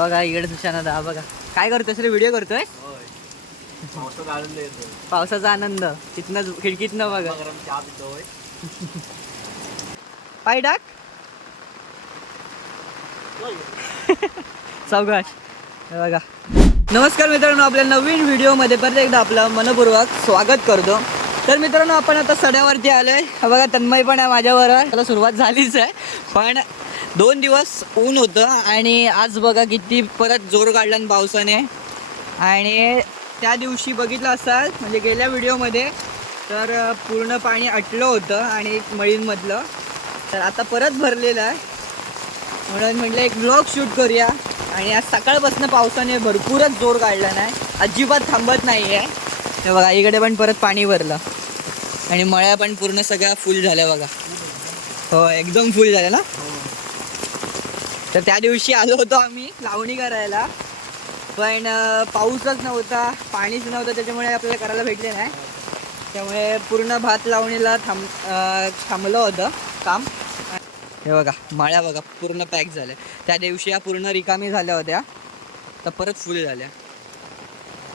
हा बघा इकडे सुशांत हा बघा. काय करतोस रे व्हिडिओ करतोय? पावसात आनंद येतो पावसाचा आनंद. तिथनं खिडकीतनं बघा. गरम चहा पितोय. पाय टाक सावकाश. बघा. नमस्कार मित्रांनो आपल्या नवीन व्हिडिओमध्ये परत एकदा आपलं मनपूर्वक स्वागत करतो. तर मित्रांनो आपण आता सड्यावरती आलोय. बघा तन्मय पण आहे माझ्यावर आता सुरुवात झालीच आहे. पण दोन दिवस ऊन होतं आणि आज बघा किती परत जोर काढला पावसाने. आणि त्या दिवशी बघितलं असाल म्हणजे गेल्या व्हिडिओमध्ये तर पूर्ण पाणी आटलं होतं आणि मळींमधलं. तर आता परत भरलेलं आहे. म्हणून म्हटलं एक ब्लॉग शूट करूया. आणि आज सकाळपासून पावसाने भरपूरच जोर काढला नाही. अजिबात थांबत नाही आहे तर बघा इकडे पण परत पाणी भरलं. आणि मळ्या पण पूर्ण सगळ्या फुल झाल्या बघा. हो एकदम फुल झाल्या ना? तर त्या दिवशी आलो होतो आम्ही लावणी करायला. पण पाऊसच नव्हता पाणीच नव्हतं त्याच्यामुळे आपल्याला करायला भेटले नाही. त्यामुळे पूर्ण भात लावणीला थांब थांबलं होतं काम. हे बघा माळ्या बघा पूर्ण पॅक झाल्या. त्या दिवशी या पूर्ण रिकामी झाल्या होत्या. तर परत फुल झाल्या काय लावली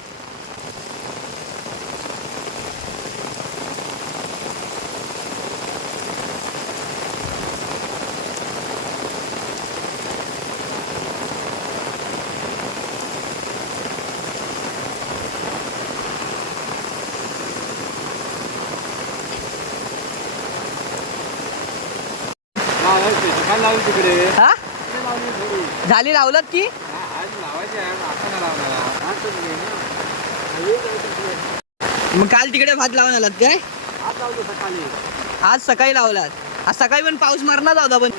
तिकडे हा तिकडे लावली थोडी. झाली लावलात की हा, आज लावायची आहे आता नाही लावणार आज तर ना. हळू लावायची. मग काल तिकडे भात लावून आलात काय? आज लावली सकाळी. लावलात. आज सकाळी पण पाऊस मारणार होता पण.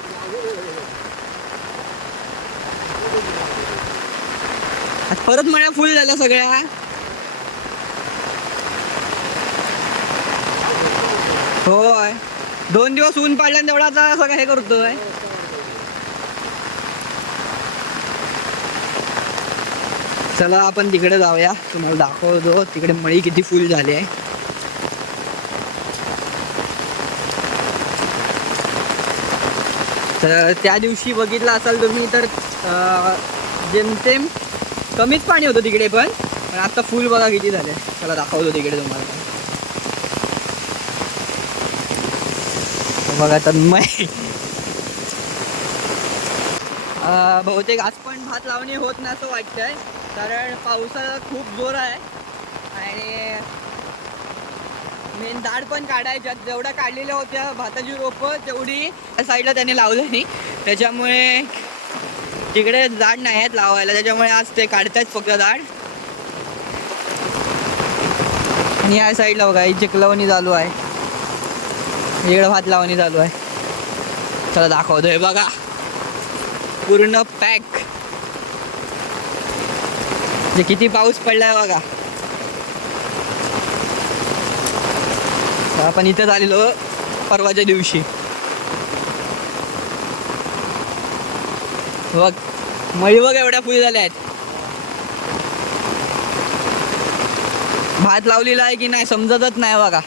परत मळ्या फुल झाल्या सगळ्या. होय. दोन दिवस ऊन पाडल्याने तेवढा आता सगळं हे करतोय. चला आपण तिकडे जाऊया. तुम्हाला दाखवतो. तिकडे मळी किती फुल झाली आहे. तर त्या दिवशी बघितलं असाल तुम्ही तर जेमतेम कमीच पाणी होतं तिकडे पण. पण आता फुल बघा किती झाले. चला दाखवतो तिकडे तुम्हाला. बघा तन्मय बहुतेक आज पण भात लावणी होत नाही असं वाटतंय कारण पावसाचा खूप जोर आहे. आणि मेन दाड पण काढायच्या जेवढ्या काढलेल्या होत्या भाताची रोपं तेवढी साईडला त्याने लावलं नाही. त्याच्यामुळे तिकडे झाड नाही आहेत लावायला. त्याच्यामुळे आज ते काढतायत फक्त झाड. आणि या साईडला बघा चिकलवणी चालू आहे. इकडं भात लावणी चालू आहे. चला दाखवतोय बघा. पूर्ण पॅक जे म्हणजे किती पाऊस पडलाय बघा. आपण इथं आलेलो परवाच्या दिवशी. बघ मळी बघ एवढ्या फुली झाल्या आहेत. भात लावलेला आहे की नाही समजतच नाही बघा.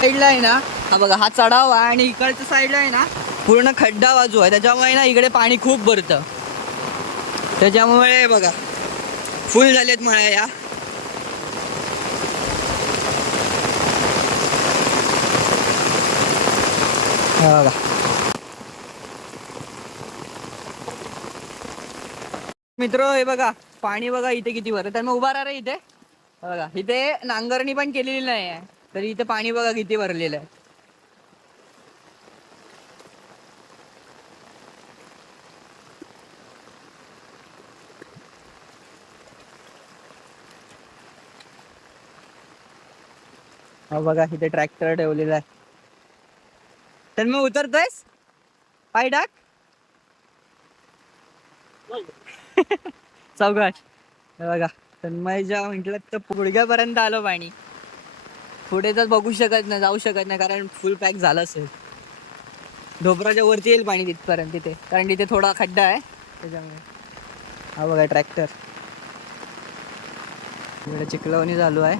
साईडला आहे ना हा बघा हा चढाव आहे आणि इकडच्या साईडला आहे ना पूर्ण खड्डा बाजू आहे. त्याच्यामुळे ना इकडे पाणी खूप भरतं. त्याच्यामुळे बघा फुल झालेत मळ्या या. बघा. मित्र हे बघा पाणी बघा इथे किती भरत. तर मग उभा राहा रे इथे. बघा इथे नांगरणी पण केलेली नाही आहे तरी इथं पाणी बघा किती भरलेलं आहे. हा बघा इथे ट्रॅक्टर ठेवलेला आहे. तर मग उतरतोयस? पाय टाक चौकाश बघा तन्मय ज्या म्हटलं तर पुढग्यापर्यंत आलं पाणी. पुढे तर बघू शकत नाही जाऊ शकत नाही कारण फुल पॅक झालं असेल. ढोबराच्या वरती येईल पाणी तिथपर्यंत तिथे कारण तिथे थोडा खड्डा आहे त्याच्यामुळे. हा बघा ट्रॅक्टर इकडे चिखलवणी चालू आहे.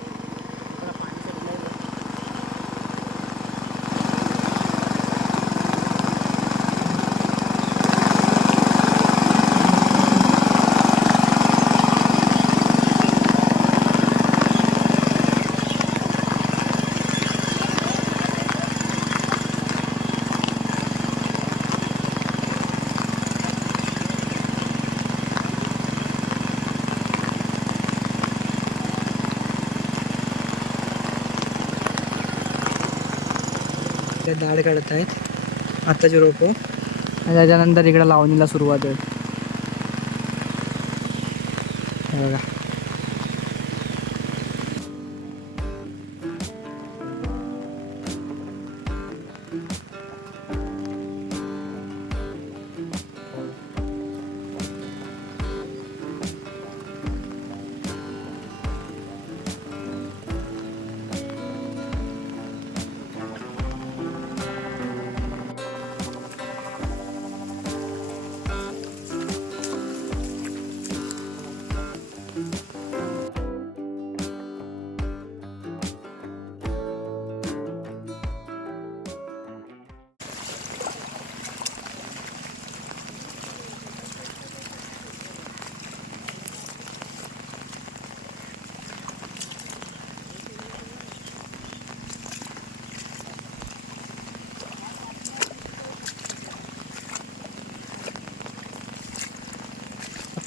इथे दाढ काढत आहेत आत्ताचे रोपं. आणि त्याच्यानंतर इकडं लावणीला सुरुवात आहे. बघा.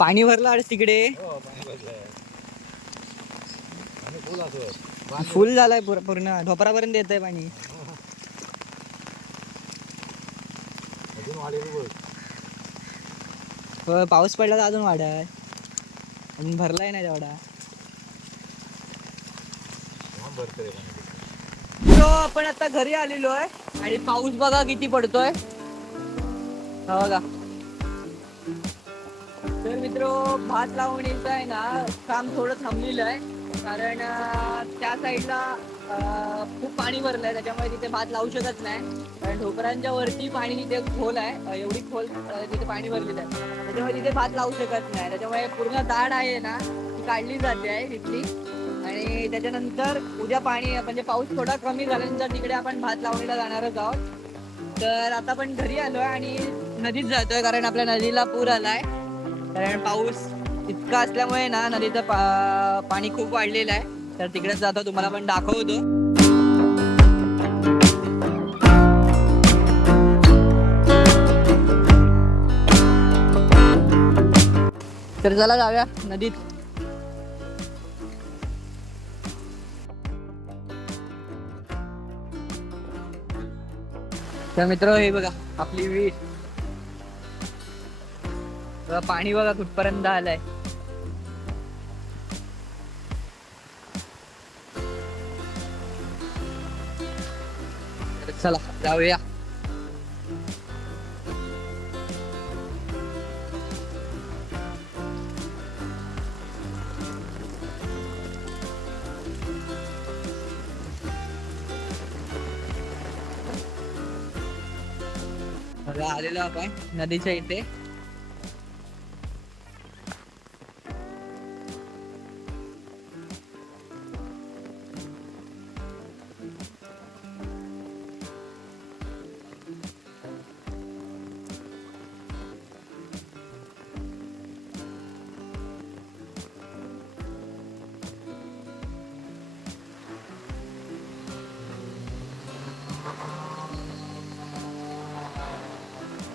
पाणी भरलं आणि तिकडे हो फुल झालंय पूर- पूर्ण. ढोपरापर्यंत येत आहे पाणी हो, पाऊस पडला तर अजून वाढाय अजून भरलाय नाही तेवढा. आपण आता घरी आलेलो आहे. आणि पाऊस बघा किती पडतोय. हा बघा. तर मित्र भात लावणीचं आहे ना काम थोडं थांबलेलं आहे. कारण त्या साईडला खूप पाणी भरलं आहे त्याच्यामुळे तिथे भात लावू शकत नाही. कारण ढोकरांच्या वरती पाणी तिथे खोल आहे. एवढी खोल तिथे पाणी भरलेलं आहे. त्याच्यामुळे तिथे भात लावू शकत नाही. त्याच्यामुळे पूर्ण दाढ आहे ना ती काढली जाते आहे तिथली. आणि त्याच्यानंतर उद्या पाणी म्हणजे पाऊस थोडा कमी झाल्यानंतर तिकडे आपण भात लावणीला जाणारच आहोत. तर आता आपण घरी आलोय आणि नदीत जातोय कारण आपल्या नदीला पूर आलाय. कारण पाऊस इतका असल्यामुळे ना नदीचं पा पाणी खूप वाढलेलं आहे. तर तिकडेच जातो तुम्हाला पण दाखवतो. तर चला जाऊया नदीत. तर मित्र हे बघा आपली वीट बघा, पाणी बघा कुठपर्यंत आलंय. चला जाऊया. आलेलो आपण नदीच्या इथे.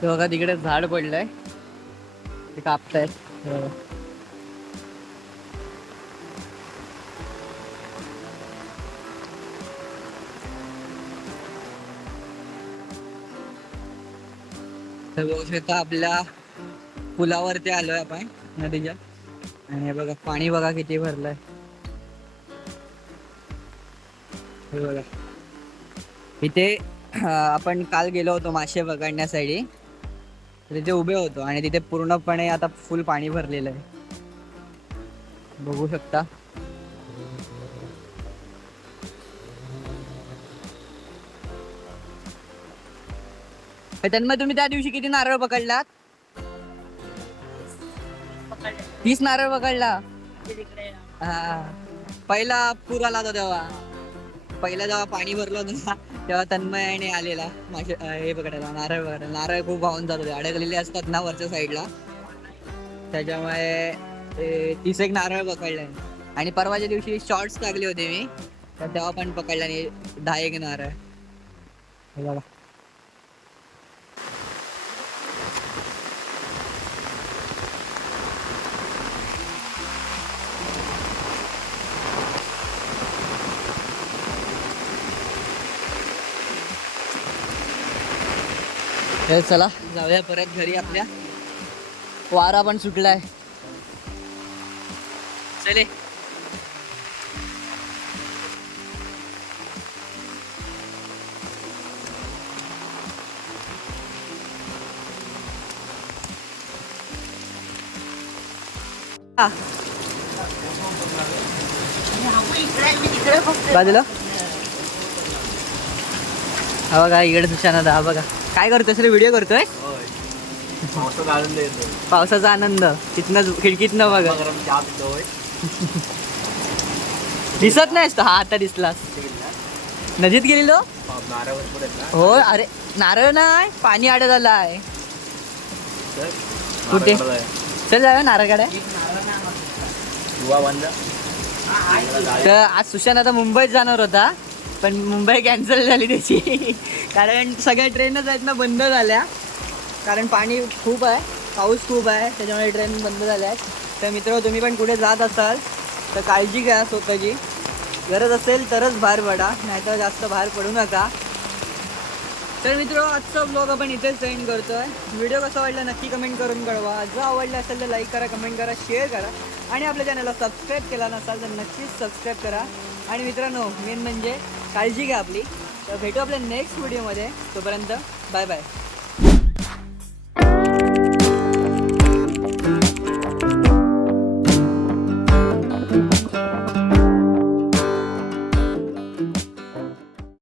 ते बघा तिकडे झाड पडलंय. ते कापतायत. तर बघू शकता आपल्या पुलावरती आलोय आपण नदीच्या. आणि हे बघा पाणी बघा किती भरलंय. हे बघा. इथे आपण काल गेलो होतो मासे पकडण्यासाठी. तिथे उभे होतो आणि तिथे पूर्णपणे आता फुल पाणी भरलेलं आहे. बघू शकता. तन्मय तुम्ही त्या दिवशी किती नारळ पकडलात? तीस नारळ पकडला? हा. पहिला पूर आला होता तेव्हा. पहिला जेव्हा पाणी भरलं होतं ना तेव्हा तन्मयाने आलेला मासे हे पकडायला नारळ पकडायला. नारळ खूप वाहून जात होते. अडकलेले असतात ना वरच्या साईडला. त्याच्यामुळे ते तीस एक नारळ पकडलाय आणि परवाच्या दिवशी शॉर्ट्स टाकले होते मी. तर तेव्हा पण पकडला नाही. दहा एक नारळ. बघा. तर चला जाऊया परत घरी आपल्या. वारा पण सुटलाय. चले. बाजूला? हा बघा इकडे सुशाना हा बघा. काय करतोय रे व्हिडिओ करतोय? पावसात आनंद येतो पावसाचा आनंद. तिथनं खिडकीतनं बघा. गरम चहा पितोय. दिसत नाहीस तो? हा आता दिसलास. नदीत गेलेलो? हो अरे नारळ नाही पाणी आडत आलाय कुठे? चल जाऊया नारळ काढाय. युवा बंद. तर आज सुशांत आता मुंबईत जाणार होता. पण मुंबई कॅन्सल झाली त्याची. कारण सगळ्या ट्रेनच आहेत ना बंद झाल्या. कारण पाणी खूप आहे. पाऊस खूप आहे. त्याच्यामुळे ट्रेन बंद झाल्या आहेत. तर मित्र तुम्ही पण कुठे जात असाल तर काळजी घ्या स्वतःची. गरज असेल तरच बाहेर पडा नाहीतर जास्त बाहेर पडू नका. तर मित्र आजचा ब्लॉग आपण इथेच सेंड आहे व्हिडिओ कसा वाटला नक्की कमेंट करून कळवा. जर आवडला असेल तर लाईक करा कमेंट करा शेअर करा. आणि आपल्या चॅनलला सबस्क्राईब केला नसाल तर नक्कीच सबस्क्राईब करा. आणि मित्रांनो मेन म्हणजे काळजी घ्या आपली. तर भेटू आपल्या नेक्स्ट व्हिडिओमध्ये तोपर्यंत बाय बाय